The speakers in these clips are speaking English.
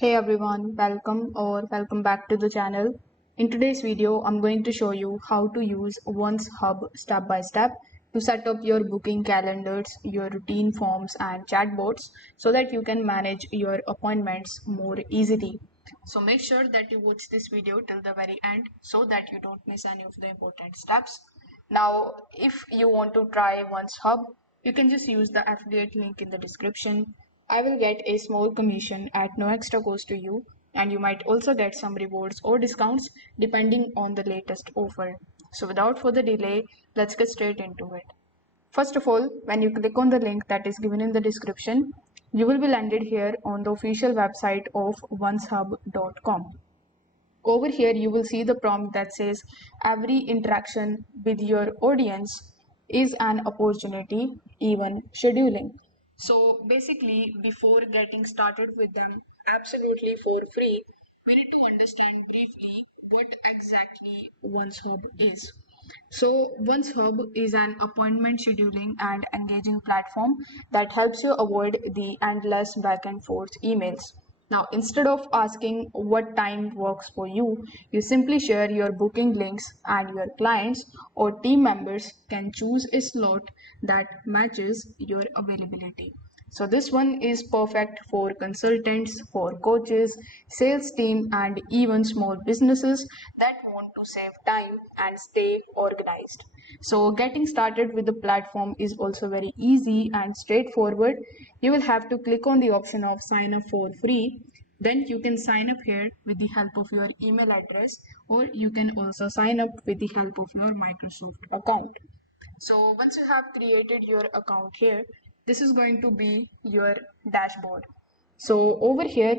Hey everyone, welcome back to the channel. In today's video, I'm going to show you how to use OnceHub step by step to set up your booking calendars, your routine forms and chatbots so that you can manage your appointments more easily. So make sure that you watch this video till the very end so that you don't miss any of the important steps. Now, if you want to try OnceHub, you can just use the affiliate link in the description. I will get a small commission at no extra cost to you, and you might also get some rewards or discounts depending on the latest offer. So without further delay, let's get straight into it. First of all, when you click on the link that is given in the description, you will be landed here on the official website of oncehub.com. Over here, you will see the prompt that says every interaction with your audience is an opportunity, even scheduling. So basically, before getting started with them absolutely for free, we need to understand briefly what exactly OnceHub is. So OnceHub is an appointment scheduling and engaging platform that helps you avoid the endless back and forth emails. Now, instead of asking what time works for you, you simply share your booking links and your clients or team members can choose a slot that matches your availability. So this one is perfect for consultants, for coaches, sales team, and even small businesses that want to save time and stay organized. So getting started with the platform is also very easy and straightforward. You will have to click on the option of sign up for free. Then you can sign up here with the help of your email address, or you can also sign up with the help of your Microsoft account. So once you have created your account here, this is going to be your dashboard. So over here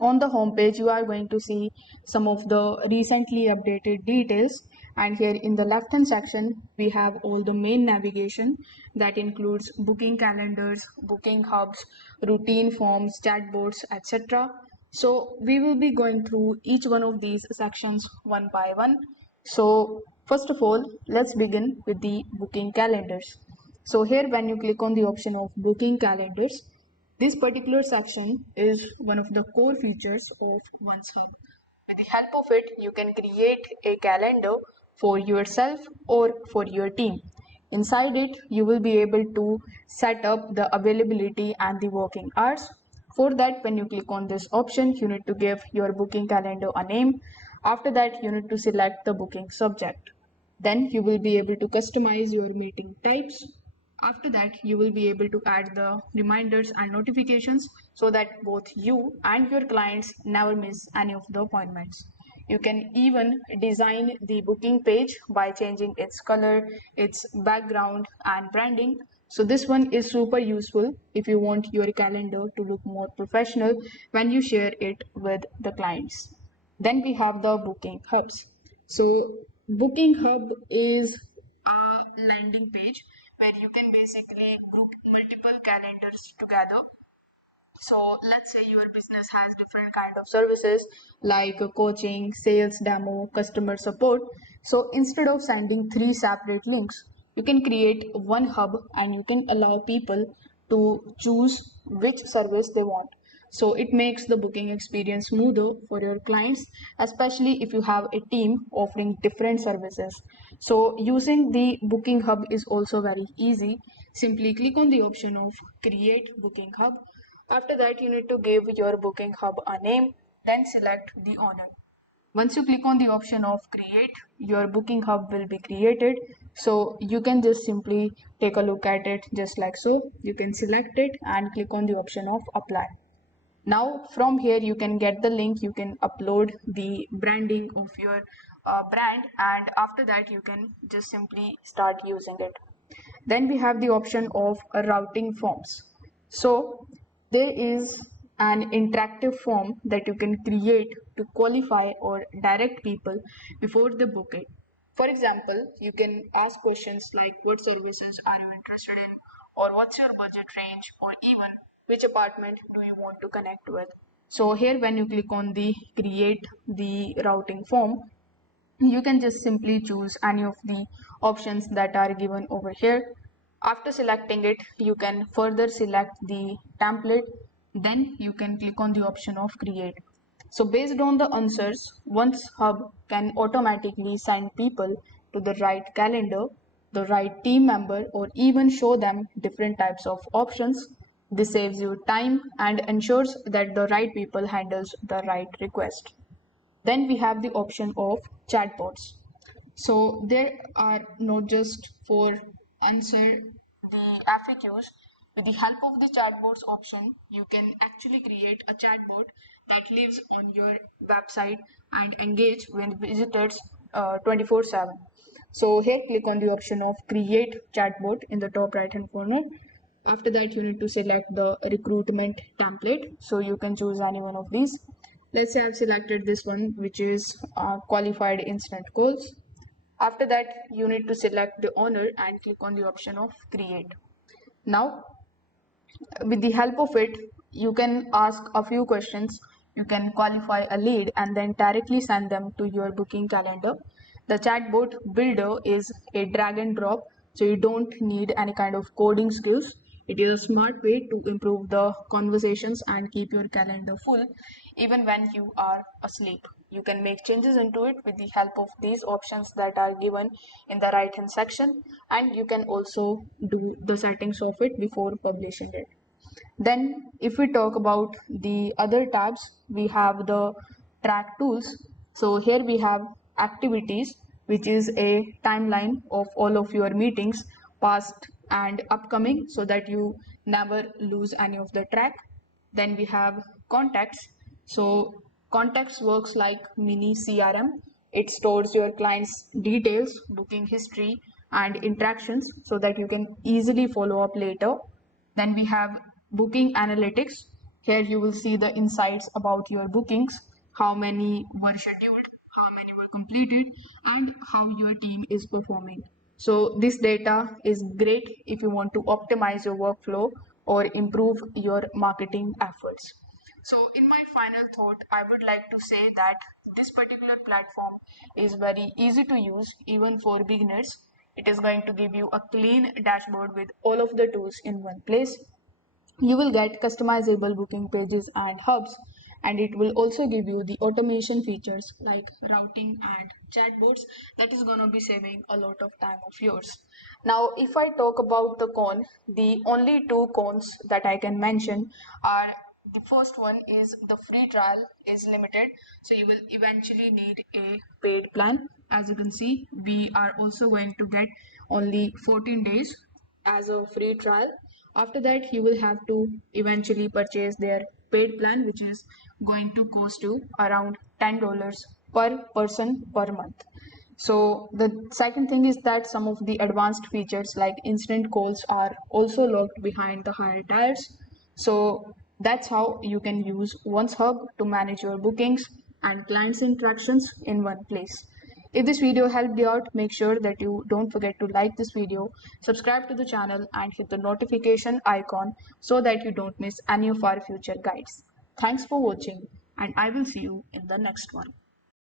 on the home page, you are going to see some of the recently updated details. And here in the left hand section, we have all the main navigation that includes booking calendars, booking hubs, routine forms, chatbots, etc. So we will be going through each one of these sections one by one. So first of all, let's begin with the booking calendars. So here when you click on the option of booking calendars, this particular section is one of the core features of OnceHub. With the help of it, you can create a calendar for yourself or for your team. Inside it, you will be able to set up the availability and the working hours. For that, when you click on this option, you need to give your booking calendar a name. After that, you need to select the booking subject. Then you will be able to customize your meeting types. After that, you will be able to add the reminders and notifications so that both you and your clients never miss any of the appointments. You can even design the booking page by changing its color, its background, and branding. So this one is super useful if you want your calendar to look more professional when you share it with the clients. Then we have the booking hubs. So booking hub is a landing page where you can basically group multiple calendars together. So let's say your business has different kind of services like coaching, sales, demo, customer support. So instead of sending three separate links, you can create one hub and you can allow people to choose which service they want. So it makes the booking experience smoother for your clients, especially if you have a team offering different services. So using the booking hub is also very easy. Simply click on the option of create booking hub. After that, you need to give your booking hub a name, then select the owner. Once you click on the option of create, your booking hub will be created. So you can just simply take a look at it just like so. You can select it and click on the option of apply. Now from here you can get the link, you can upload the branding of your brand, and after that you can just simply start using it. Then we have the option of routing forms. So there is an interactive form that you can create to qualify or direct people before they book it. For example, you can ask questions like what services are you interested in, or what's your budget range, or even which apartment do you want to connect with. So here when you click on the create the routing form, you can just simply choose any of the options that are given over here. After selecting it, you can further select the template. Then you can click on the option of create. So based on the answers, OnceHub can automatically send people to the right calendar, the right team member, or even show them different types of options. This saves you time and ensures that the right people handles the right request. Then we have the option of chatbots. So there are not just for answer the FAQs. With the help of the chatbots option, you can actually create a chatbot that lives on your website and engage with visitors 24/7. So here click on the option of create chatbot in the top right hand corner. After that, you need to select the recruitment template. So you can choose any one of these. Let's say I've selected this one, which is qualified instant calls. After that, you need to select the owner and click on the option of create. Now, with the help of it, you can ask a few questions. You can qualify a lead and then directly send them to your booking calendar. The chatbot builder is a drag and drop, so you don't need any kind of coding skills. It is a smart way to improve the conversations and keep your calendar full even when you are asleep. You can make changes into it with the help of these options that are given in the right hand section, and you can also do the settings of it before publishing it. Then if we talk about the other tabs, we have the track tools. So here we have activities, which is a timeline of all of your meetings, past and upcoming, so that you never lose any of the track. Then we have contacts. So contacts works like mini CRM. It stores your client's details, booking history, and interactions so that you can easily follow up later. Then we have booking analytics. Here you will see the insights about your bookings, how many were scheduled, how many were completed, and how your team is performing. So this data is great if you want to optimize your workflow or improve your marketing efforts. So in my final thought, I would like to say that this particular platform is very easy to use even for beginners. It is going to give you a clean dashboard with all of the tools in one place. You will get customizable booking pages and hubs, and it will also give you the automation features like routing and chatbots that is going to be saving a lot of time of yours. Now, if I talk about the con, the only two cons that I can mention are the first one is the free trial is limited, so you will eventually need a paid plan. As you can see, we are also going to get only 14 days as a free trial. After that, you will have to eventually purchase their paid plan, which is going to cost you around $10 per person per month. So the second thing is that some of the advanced features like instant calls are also locked behind the higher tiers. So that's how you can use OnceHub to manage your bookings and clients' interactions in one place. If this video helped you out, make sure that you don't forget to like this video, subscribe to the channel and hit the notification icon so that you don't miss any of our future guides. Thanks for watching, and I will see you in the next one.